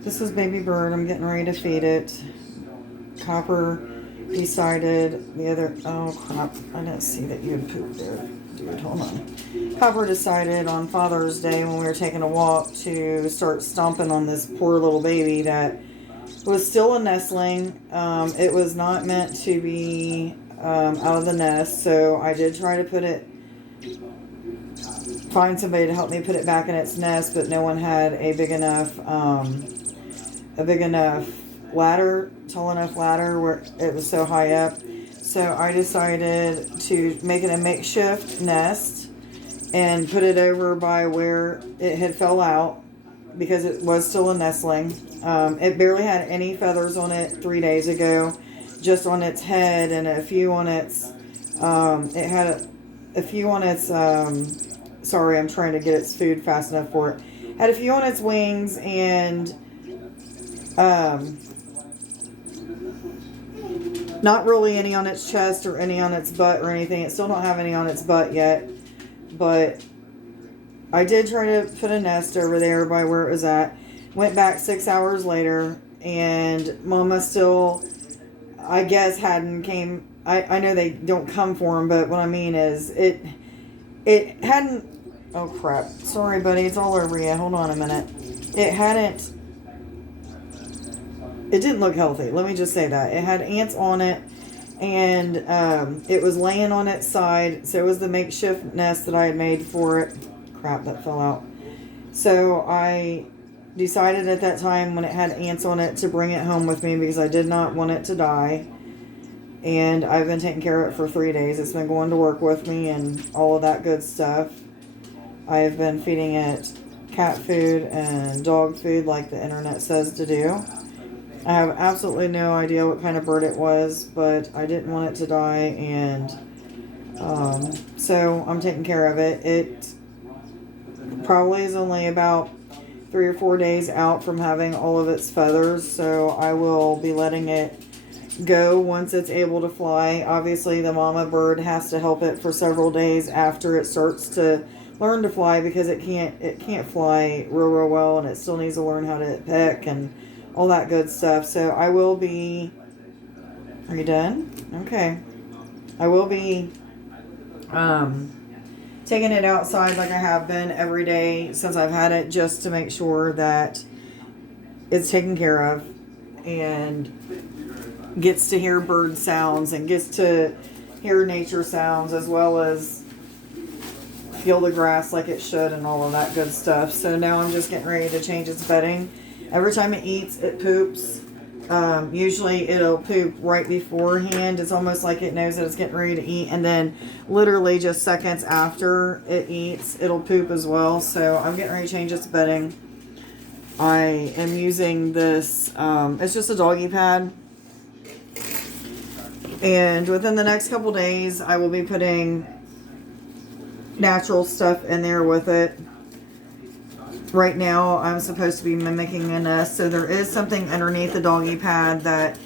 This is baby bird. I'm getting ready to feed it. Copper decided the other... Oh, crap. I didn't see that you had pooped there. Dude, hold on. Copper decided on Father's Day when we were taking a walk to start stomping on this poor little baby that was still a nestling. It was not meant to be out of the nest, so I did try to put it... find somebody to help me put it back in its nest, but no one had a big enough ladder, tall enough ladder where it was so high up. So I decided to make it a makeshift nest and put it over by where it had fell out because it was still a nestling. It barely had any feathers on it 3 days ago, just on its head and a few on its, it had a few on its, sorry, I'm trying to get its food fast enough for it. Had a few on its wings and not really any on its chest or any on its butt or anything. It still don't have any on its butt yet. But I did try to put a nest over there by where it was at. Went back 6 hours later and Mama still, I guess, hadn't came. I know they don't come for them, but what I mean is it hadn't... Oh, crap. Sorry, buddy. It's all over you. Hold on a minute. It hadn't... It didn't look healthy. Let me just say that. It had ants on it, and it was laying on its side. So it was the makeshift nest that I had made for it. Crap, that fell out. So I decided at that time when it had ants on it to bring it home with me because I did not want it to die. And I've been taking care of it for 3 days. It's been going to work with me and all of that good stuff. I have been feeding it cat food and dog food like the internet says to do. I have absolutely no idea what kind of bird it was, but I didn't want it to die, and so I'm taking care of it. It probably is only about 3 or 4 days out from having all of its feathers, so I will be letting it go once it's able to fly. Obviously, the mama bird has to help it for several days after it starts to learn to fly because it can't fly real well, and it still needs to learn how to peck and all that good stuff. So I will be... Are you done? Okay. I will be taking it outside like I have been every day since I've had it, just to make sure that it's taken care of and gets to hear bird sounds and gets to hear nature sounds as well as feel the grass like it should and all of that good stuff. So now I'm just getting ready to change its bedding. Every time it eats, it poops. Usually it'll poop right beforehand. It's almost like it knows that it's getting ready to eat, and then literally just seconds after it eats, it'll poop as well. So I'm getting ready to change its bedding. I am using this, it's just a doggy pad. And within the next couple days, I will be putting natural stuff in there with it. Right now, I'm supposed to be mimicking a nest, so there is something underneath the doggy pad that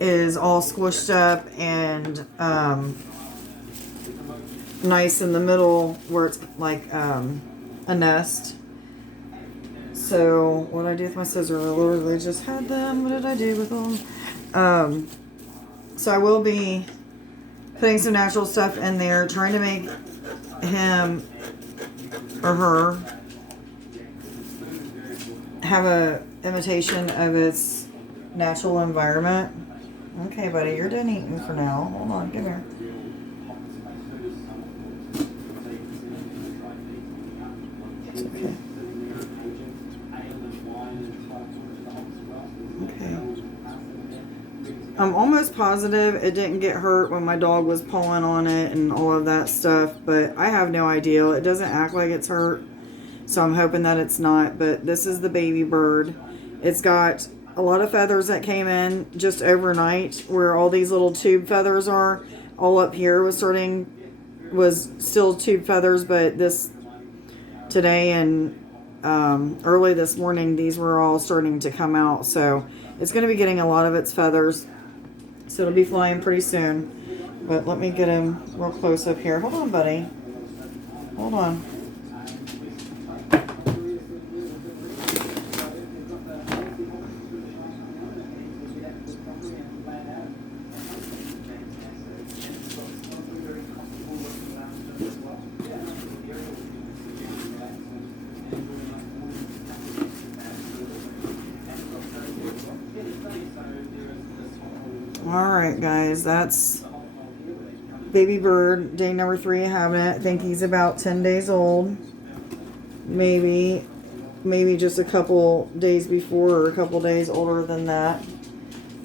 is all squished up and nice in the middle where it's like a nest. So, what did I do with my scissors? I literally just had them. What did I do with them? So, I will be putting some natural stuff in there, trying to make him or her have a imitation of its natural environment. Okay, buddy, you're done eating for now. Hold on, come here. It's okay. Okay. I'm almost positive it didn't get hurt when my dog was pulling on it and all of that stuff, but I have no idea. It doesn't act like it's hurt. So I'm hoping that it's not, but this is the baby bird. It's got a lot of feathers that came in just overnight where all these little tube feathers are. All up here was still tube feathers, but this today and early this morning, these were all starting to come out. So it's going to be getting a lot of its feathers. So it'll be flying pretty soon. But let me get him real close up here. Hold on, buddy. Hold on. All right, guys, that's baby bird, day number 3 having it. I think he's about 10 days old. Maybe just a couple days before or a couple days older than that.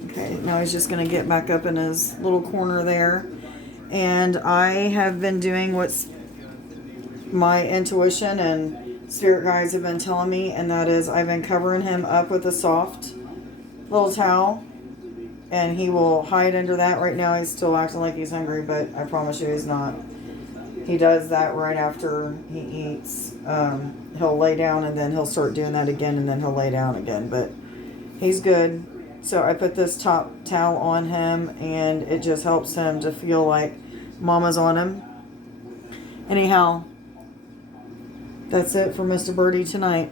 Okay, now he's just going to get back up in his little corner there. And I have been doing what's my intuition and spirit guides have been telling me, and that is I've been covering him up with a soft little towel, and he will hide under that. Right now he's still acting like he's hungry, but I promise you he's not. He does that right after he eats. He'll lay down and then he'll start doing that again, and then he'll lay down again, but he's good. So I put this top towel on him, and it just helps him to feel like mama's on him. Anyhow, that's it for Mr. Birdie tonight.